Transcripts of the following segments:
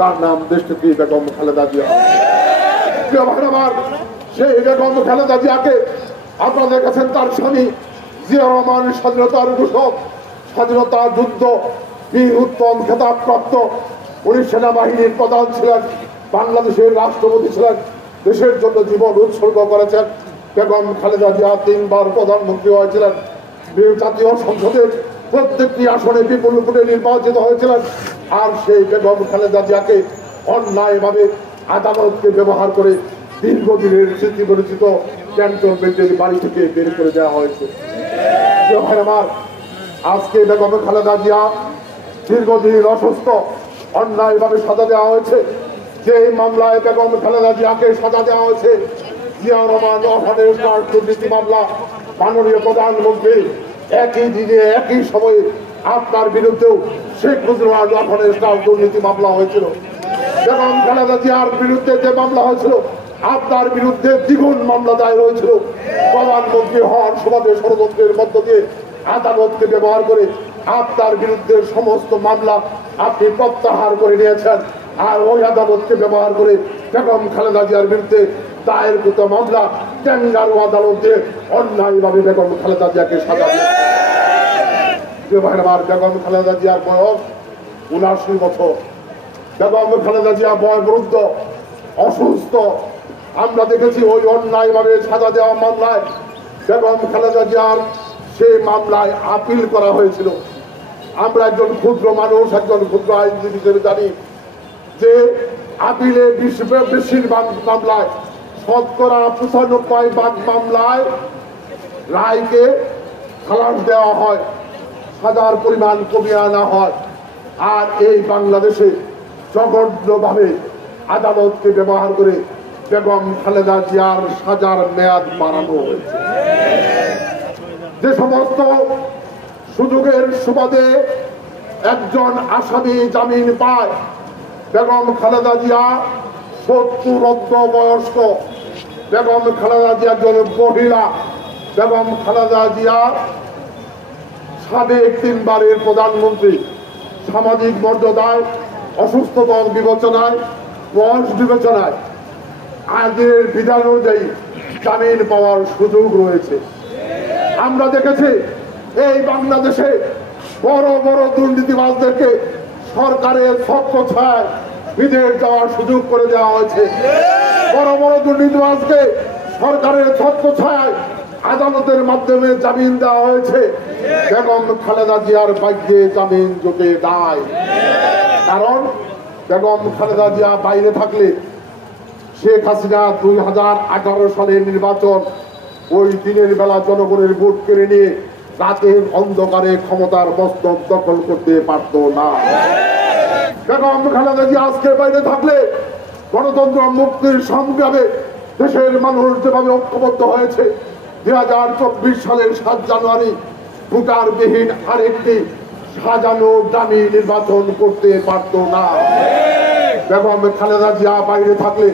তার নাম দেশনেত্রী বেগম খালেদা জিয়া। প্রিয় ভাইরা আমার, সেই বেগম খালেদা জিয়াকে আপনারা দেখেছেন তার স্বামী জিয়া রহমান স্বাধীনতার ঘোষক, স্বাধীনতা যুদ্ধ বীর উত্তম খেতাবপ্রাপ্ত, উনি সেনাবাহিনীর প্রধান ছিলেন, বাংলাদেশের রাষ্ট্রপতি ছিলেন, দেশের জন্য জীবন উৎসর্গ করেছেন। বেগম খালেদা জিয়া 3 বার প্রধানমন্ত্রী হয়েছিলেন, জাতীয় সংসদের প্রত্যেকটি আসনে বিপুল ভোটে নির্বাচিত হয়েছিলেন। আর সেই বেগম খালেদা জিয়াকে অন্যায়ভাবে আদালতকে ব্যবহার করে দীর্ঘদিনের স্মৃতি পরিচিত ক্যান্টনমেন্টের বাড়ি থেকে বের করে দেওয়া হয়েছে। আমার আজকে বেগম খালেদা জিয়া দীর্ঘদিন অসুস্থ, অন্যায়ভাবে সাজা দেওয়া হয়েছে। যে মামলায় বেগম খালেদা জিয়াকে সাজা দেওয়া হয়েছে, জিয়া রহমান অর্থায়নের দুর্নীতি মামলা, মাননীয় প্রধানমন্ত্রী একই দিনে একই সময়ে আপনার বিরুদ্ধেও শেখ মুজিবুর রহমানের দুর্নীতি মামলা হয়েছিল। বেগম খালেদা জিয়ার বিরুদ্ধে যে মামলা হয়েছিল, আপনার বিরুদ্ধে দ্বিগুণ মামলা দায়ের হয়েছিল। প্রধানমন্ত্রী হওয়ার সুবাদে ষড়যন্ত্রের মধ্য দিয়ে আদালতকে ব্যবহার করে আপনার বিরুদ্ধে সমস্ত মামলা আপনি প্রত্যাহার করে নিয়েছেন। আর ওই আদালতকে ব্যবহার করে বেগম খালেদা জিয়ার বিরুদ্ধে দায়েরকৃত মামলা ক্যাঙ্গারু আদালতে অন্যায়ভাবে বেগম খালেদা জিয়াকে সাজা দিয়েছে। বেগম খালেদা জিয়ার বয়স ৭৯ বছর। বেগম খালেদা জিয়া বয়োবৃদ্ধ, অসুস্থ। আমরা দেখেছি ওই অন্যায়ভাবে সাজা দেওয়া মামলায় বেগম খালেদা জিয়ার সেই মামলায় আপিল করা হয়েছিল। আমরা একজন ক্ষুদ্র মানুষ, একজন ক্ষুদ্র আইনজীবী হিসেবে জানি যে আপিলে বেশিরভাগ মামলায়, শতকরা ৯৫% মামলায় রায়কে খালাস দেওয়া হয়, সাজার পরিমাণ কমিয়ে আনা হয়। আর এই বাংলাদেশে জঘন্যভাবে আদালতকে ব্যবহার করে বেগম খালেদা জিয়ার সাজার মেয়াদ বাড়ানো হয়েছে। যে সমস্ত সুযোগের সুবাদে একজন আসামি জামিন পায়, বেগম খালেদা জিয়া ৭০ বয়স্ক, বেগম খালেদা জিয়া একজন মহিলা, বেগম খালেদা জিয়া সাবেক 3 বারের প্রধানমন্ত্রী। সামাজিক মর্যাদায়, অসুস্থতার বিবেচনায়, বয়স বিবেচনায় আইনের বিধান অনুযায়ী জামিন পাওয়ার সুযোগ রয়েছে। আমরা দেখেছি এই বাংলাদেশে বড় বড় দুর্নীতিবাজদেরকে সরকারের ছত্রছায়ায় বিদেশ যাওয়ার সুযোগ করে দেওয়া হয়েছে। বড় বড় দুর্নীতিবাজকে সরকারের ছত্রছায়ায় আদালতের মাধ্যমে জামিন দেওয়া হয়েছে। বেগম খালেদা জিয়ার ভাগ্যে জামিন জোটে নাই। কারণ বেগম খালেদা জিয়া বাইরে থাকলে শেখ হাসিনা 2018 সালের নির্বাচন ওই দিনের বেলা জনগণের ভোট কেড়ে নিয়ে রাতের অন্ধকারে ক্ষমতার মস্তক দখল করতে পারত না। বেগম খালেদা জিয়া আজকে বাইরে থাকলে গণতন্ত্র মুক্তির সংগ্রামে দেশের মানুষ যেভাবে ঐক্যবদ্ধ হয়েছে, 2024 সালের 7 জানুয়ারি ভোটারবিহীন আরেকটি সাজানো দামি নির্বাচন করতে পারত না। বেগম খালেদা জিয়া বাইরে থাকলে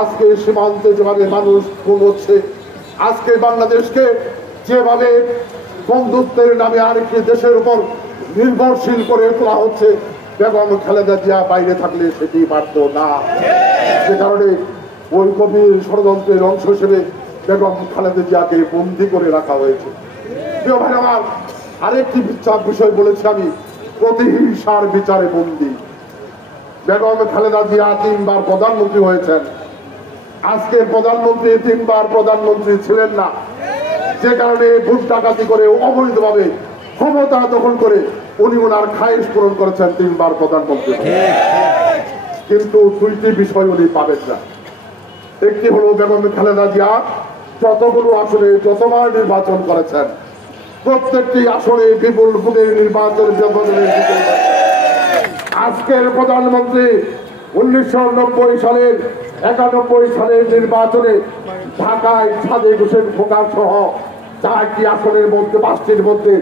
আজকে সীমান্তে যেভাবে মানুষ খুন হচ্ছে, আজকে বাংলাদেশকে যেভাবে বন্ধুত্বের নামে আরেকটি দেশের উপর নির্ভরশীল করে তোলা হচ্ছে, বেগম খালেদা জিয়া বাইরে থাকলে সেটি পারত না। সে কারণে ওই গভীর ষড়যন্ত্রের অংশ হিসেবে বেগম খালেদা জিয়াকে বন্দী করে রাখা হয়েছে। প্রিয় ভাই আমার, আরেকটি বিষয় বলেছি আমি, প্রতিহিংসার বিচারে বন্দী। বেগম খালেদা জিয়া 3 বার প্রধানমন্ত্রী হয়েছেন। আজকের প্রধানমন্ত্রী 3 বার প্রধানমন্ত্রী ছিলেন না, যে কারণে ভোট ডাকাতি করে অবৈধভাবে ক্ষমতা দখল করে উনি ওনার খায়েশ পূরণ করেছেন 3 বার প্রধানমন্ত্রী। কিন্তু 2টি বিষয় উনি পাবেন না। একটি হলো বেগম খালেদা জিয়া যতগুলো আসনে যতবার নির্বাচন করেছেন, প্রত্যেকটি আসনে বিপুল ভোটের নির্বাচন। আজকের প্রধানমন্ত্রী 1990 সালের 91 সালের নির্বাচনে ঢাকায় সাদেক হোসেন খোকা সহ 4টি আসনের মধ্যে 5টির মধ্যে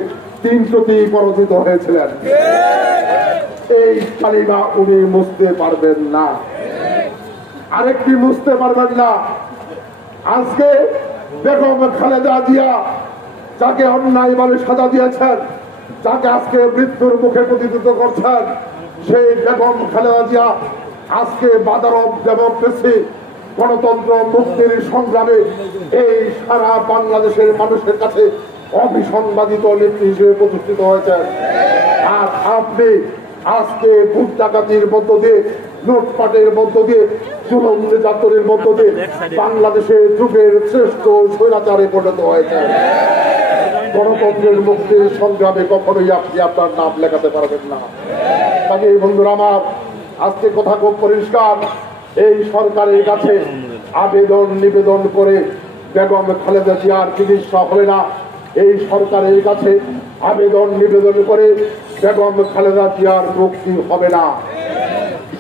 3টি পরাজিত হয়েছিলেন। এই তালিকা উনি মুছতে পারবেন না। আরেকটি মুছতে পারবেন না, আজকে বেগম খালেদা জিয়া যাকে অন্যায়ভাবে সাজা দিয়েছেন, যাকে আজকে মৃত্যুর মুখে প্রতিনিধিত্ব করছেন, সেই বেগম খালেদা জিয়া আজকে মাদার অফ ডেমোক্রেসি গণতন্ত্র মুক্তির সংগ্রামে এই সারা বাংলাদেশের মানুষের কাছে অবিসংবাদিত নেত্রী হিসেবে প্রতিষ্ঠিত হয়েছে। আর আপনি আজকে ভোট ডাকাতির মধ্য দিয়ে, লুটপাটের মধ্য দিয়ে, জুলুম নির্যাতনের মধ্য দিয়ে বাংলাদেশের যুগের শ্রেষ্ঠ স্বৈরাচারে পরিণত হয়েছে। গণতন্ত্রের মুক্তির সংগ্রামে কখনোই আপনি আপনার নাম লেখাতে পারবেন না। কাজে বন্ধুরা আমার, আজকে কথা খুব পরিষ্কার, এই সরকারের কাছে আবেদন নিবেদন করে বেগম খালেদা জিয়ার চিকিৎসা হবে না। এই সরকারের কাছে আবেদন নিবেদন করে বেগম খালেদা জিয়ার মুক্তি হবে না।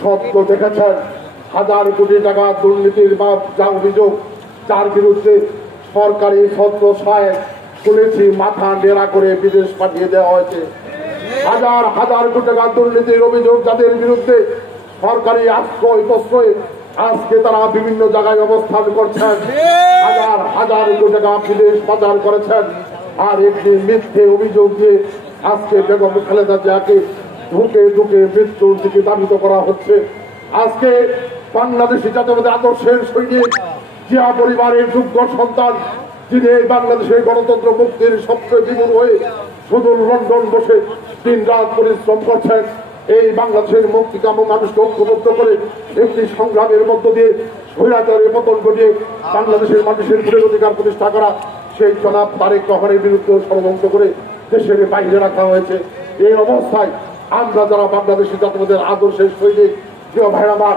সত্য দেখেছেন, হাজার কোটি টাকা দুর্নীতির বা যা অভিযোগ, যার বিরুদ্ধে সরকারি ছত্র ছায় শুনেছি মাথা নেড়া করে বিদেশ পাঠিয়ে দেওয়া হয়েছে। হাজার হাজার কোটি টাকা দুর্নীতির অভিযোগ যাদের বিরুদ্ধে সরকারি আশ্রয় প্রশ্রয় আজকে তারা বিভিন্ন জায়গায় অবস্থান করছেন, হাজার হাজার কোটি টাকা বিদেশ পাচার করেছেন। আর একটি মিথ্যে অভিযোগ দিয়ে আজকে বেগম খালেদা জিয়াকে ঢুকে ঢুকে মৃত্যুর দিকে ধাবিত করা হচ্ছে। আজকে বাংলাদেশি জাতীয়তাবাদী আদর্শের সৈনিক, জিয়া পরিবারের যোগ্য সন্তান, যিনি এই বাংলাদেশের গণতন্ত্র মুক্তির সবচেয়ে বিমূল হয়ে শুধু লন্ডন বসে দিন রাত পরিশ্রম করছেন, এই বাংলাদেশের মুক্তিকামী মানুষকে ঐক্যবদ্ধ করে একটি সংগ্রামের মধ্য দিয়ে স্বৈরাচারের পতন ঘটিয়ে বাংলাদেশের মানুষের ভোটের অধিকার প্রতিষ্ঠা করা, সেই জনাব তারেক রহমানের বিরুদ্ধে ষড়যন্ত্র করে দেশের বাইরে রাখা হয়েছে। এই অবস্থায় আমরা যারা বাংলাদেশের জাতীয়তাবাদের আদর্শের সৈনিক, প্রিয় ভাইরা আমার,